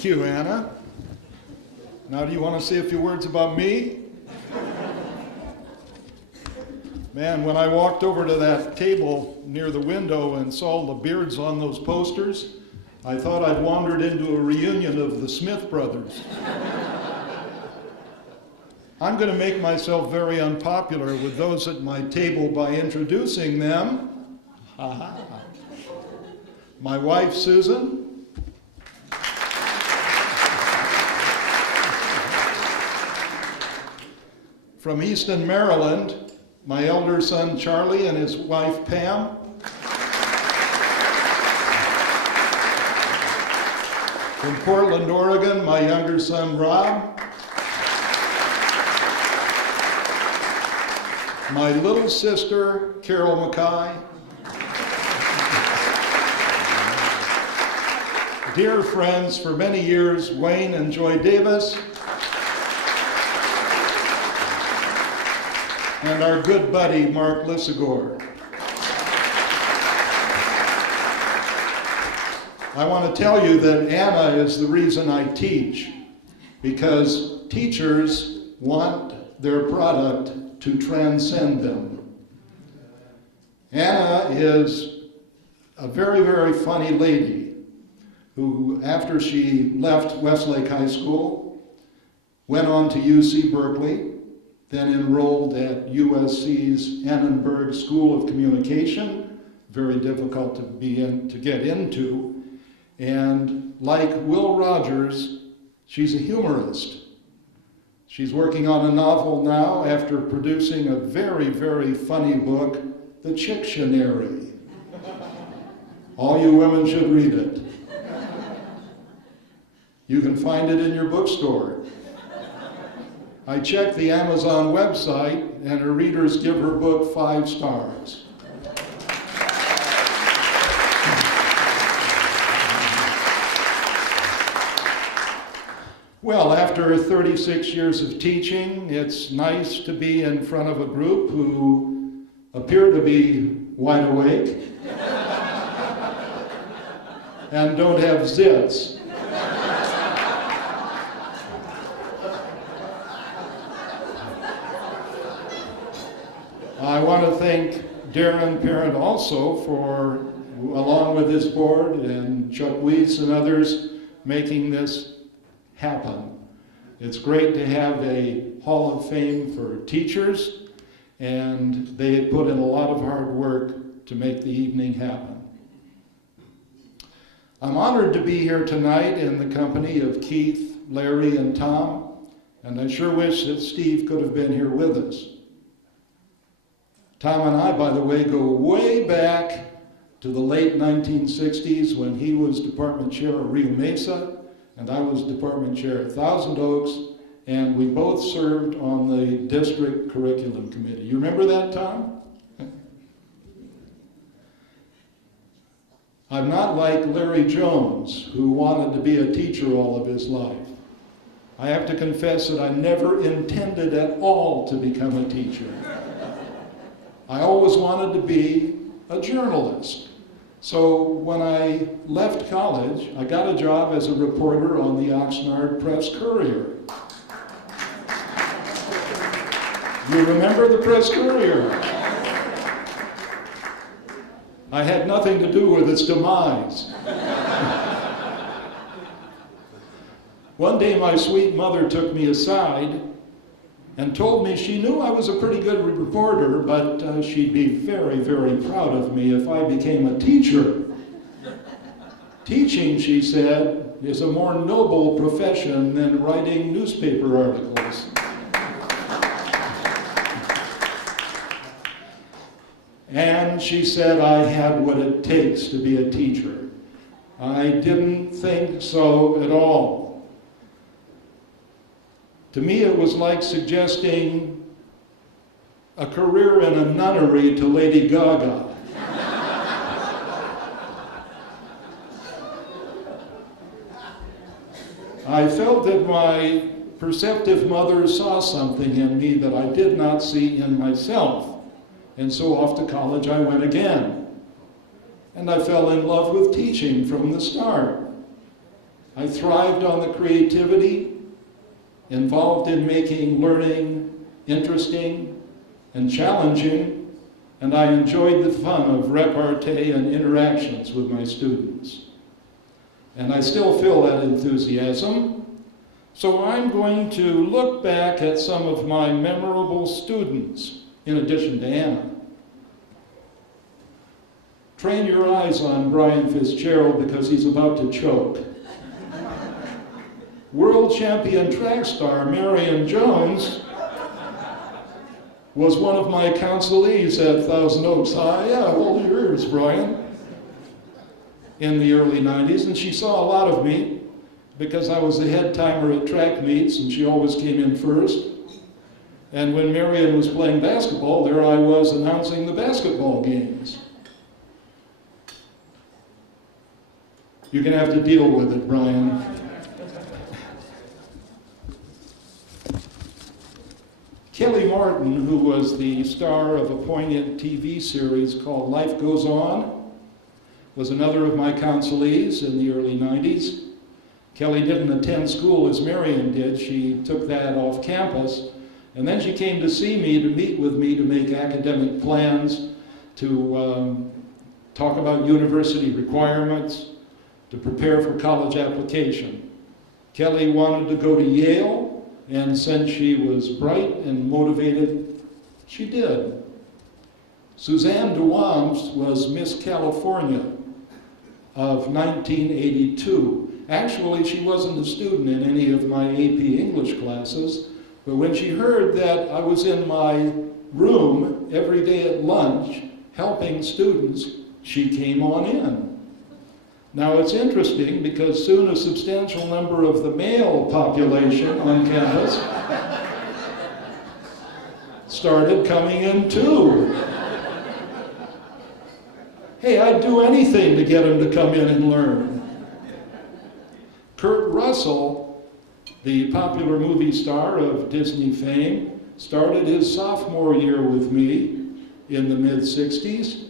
Thank you, Anna. Now, do you want to say a few words about me? Man, when I walked over to that table near the window and saw the beards on those posters, I thought I'd wandered into a reunion of the Smith brothers. I'm going to make myself very unpopular with those at my table by introducing them. My wife, Susan. From Easton, Maryland, my elder son, Charlie, and his wife, Pam. From Portland, Oregon, my younger son, Rob. My little sister, Carol Mackay. Dear friends for many years, Wayne and Joy Davis. And our good buddy, Mark Lissagore. I want to tell you that Anna is the reason I teach, because teachers want their product to transcend them. Anna is a very, very funny lady who, after she left Westlake High School, went on to UC Berkeley, then enrolled at USC's Annenberg School of Communication, very difficult to get into, and like Will Rogers, she's a humorist. She's working on a novel now after producing a very, very funny book, The Chictionary. All you women should read it. You can find it in your bookstore. I checked the Amazon website, and her readers give her book 5 stars. Well, after 36 years of teaching, it's nice to be in front of a group who appear to be wide awake and don't have zits. I want to thank Darren Parent also for, along with his board and Chuck Weiss and others, making this happen. It's great to have a Hall of Fame for teachers, and they put in a lot of hard work to make the evening happen. I'm honored to be here tonight in the company of Keith, Larry, and Tom, and I sure wish that Steve could have been here with us. Tom and I, by the way, go way back to the late 1960s when he was department chair of Rio Mesa, and I was department chair at Thousand Oaks, and we both served on the district curriculum committee. You remember that, Tom? I'm not like Larry Jones, who wanted to be a teacher all of his life. I have to confess that I never intended at all to become a teacher. I always wanted to be a journalist. So when I left college, I got a job as a reporter on the Oxnard Press Courier. You remember the Press Courier? I had nothing to do with its demise. One day my sweet mother took me aside and told me she knew I was a pretty good reporter, but she'd be very, very proud of me if I became a teacher. Teaching, she said, is a more noble profession than writing newspaper articles. And she said I had what it takes to be a teacher. I didn't think so at all. To me, it was like suggesting a career in a nunnery to Lady Gaga. I felt that my perceptive mother saw something in me that I did not see in myself. And so off to college I went again. And I fell in love with teaching from the start. I thrived on the creativity, involved in making learning interesting and challenging, and I enjoyed the fun of repartee and interactions with my students. And I still feel that enthusiasm, so I'm going to look back at some of my memorable students, in addition to Anna. Train your eyes on Brian Fitzgerald because he's about to choke. World champion track star Marion Jones was one of my counselees at Thousand Oaks High. Yeah, hold your ears, Brian. In the early 90s, and she saw a lot of me because I was the head timer at track meets, and she always came in first. And when Marion was playing basketball, there I was announcing the basketball games. You're going to have to deal with it, Brian. Kelly Martin, who was the star of a poignant TV series called Life Goes On, was another of my counselees in the early 90s. Kelly didn't attend school as Marion did. She took that off campus. And then she came to see me, to meet with me, to make academic plans, to talk about university requirements, to prepare for college application. Kelly wanted to go to Yale, and since she was bright and motivated, she did. Suzanne DeWams was Miss California of 1982. Actually, she wasn't a student in any of my AP English classes, but when she heard that I was in my room every day at lunch helping students, she came on in. Now it's interesting because soon a substantial number of the male population on campus started coming in too. Hey, I'd do anything to get them to come in and learn. Kurt Russell, the popular movie star of Disney fame, started his sophomore year with me in the mid-60s.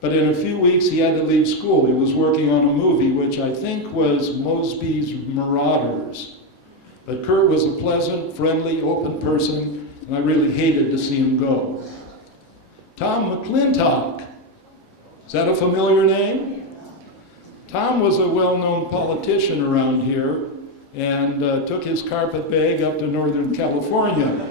But in a few weeks, he had to leave school. He was working on a movie, which I think was Mosby's Marauders. But Kurt was a pleasant, friendly, open person, and I really hated to see him go. Tom McClintock. Is that a familiar name? Tom was a well-known politician around here and took his carpet bag up to Northern California.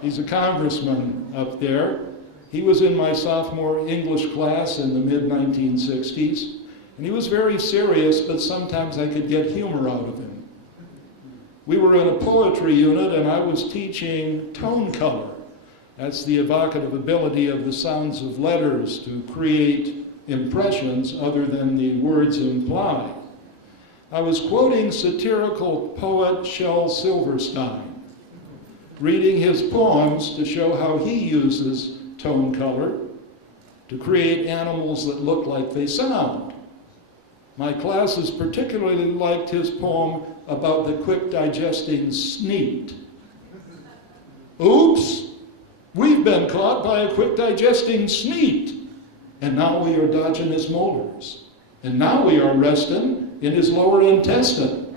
He's a congressman up there. He was in my sophomore English class in the mid-1960s, and he was very serious, but sometimes I could get humor out of him. We were in a poetry unit, and I was teaching tone color. That's the evocative ability of the sounds of letters to create impressions other than the words imply. I was quoting satirical poet Shel Silverstein, reading his poems to show how he uses tone color to create animals that look like they sound. My classes particularly liked his poem about the quick digesting sneet. Oops, we've been caught by a quick digesting sneet, and now we are dodging his molars, and now we are resting in his lower intestine,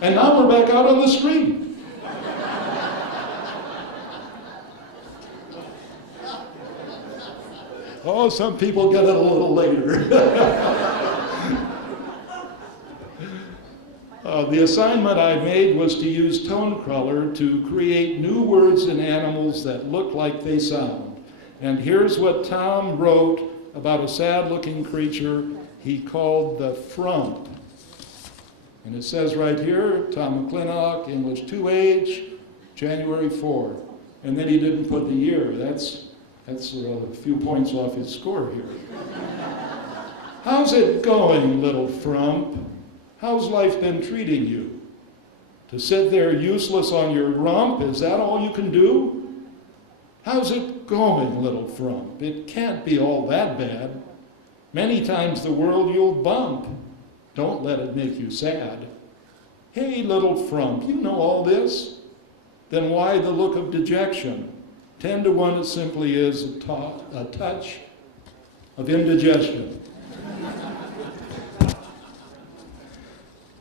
and now we're back out on the street. Oh, some people get it a little later. The assignment I made was to use tone color to create new words and animals that look like they sound. And here's what Tom wrote about a sad-looking creature he called the frump. And it says right here, Tom McClintock, English 2H, January 4. And then he didn't put the year. That's a few points off his score here. How's it going, little frump? How's life been treating you? To sit there useless on your rump, is that all you can do? How's it going, little frump? It can't be all that bad. Many times the world you'll bump. Don't let it make you sad. Hey, little frump, you know all this? Then why the look of dejection? 10 to 1, it simply is a touch of indigestion.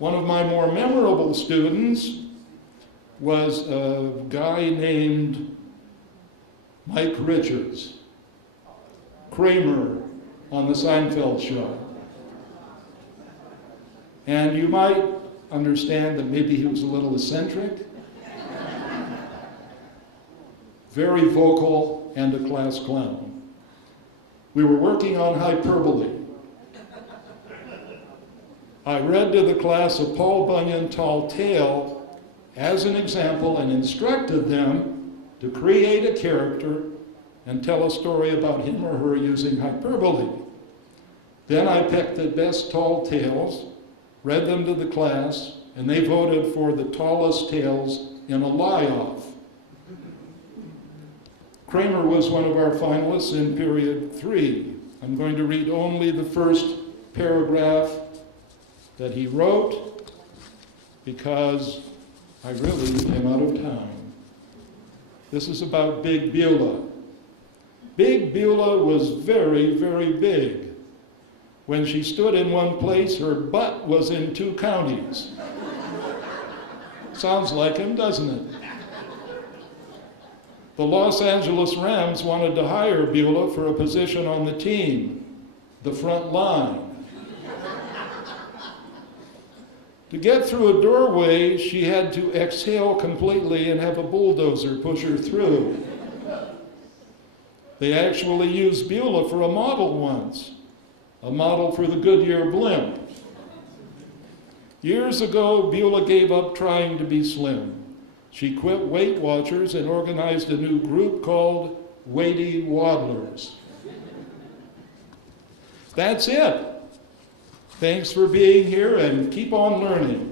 One of my more memorable students was a guy named Mike Richards, Kramer on the Seinfeld show. And you might understand that maybe he was a little eccentric, very vocal, and a class clown. We were working on hyperbole. I read to the class a Paul Bunyan tall tale as an example and instructed them to create a character and tell a story about him or her using hyperbole. Then I picked the best tall tales, read them to the class, and they voted for the tallest tales in a lie-off. Kramer was one of our finalists in period 3. I'm going to read only the first paragraph that he wrote because I really am out of time. This is about Big Beulah. Big Beulah was very, very big. When she stood in one place, her butt was in 2 counties. Sounds like him, doesn't it? The Los Angeles Rams wanted to hire Beulah for a position on the team, the front line. To get through a doorway, she had to exhale completely and have a bulldozer push her through. They actually used Beulah for a model once, a model for the Goodyear blimp. Years ago, Beulah gave up trying to be slim. She quit Weight Watchers and organized a new group called Weighty Waddlers. That's it. Thanks for being here and keep on learning.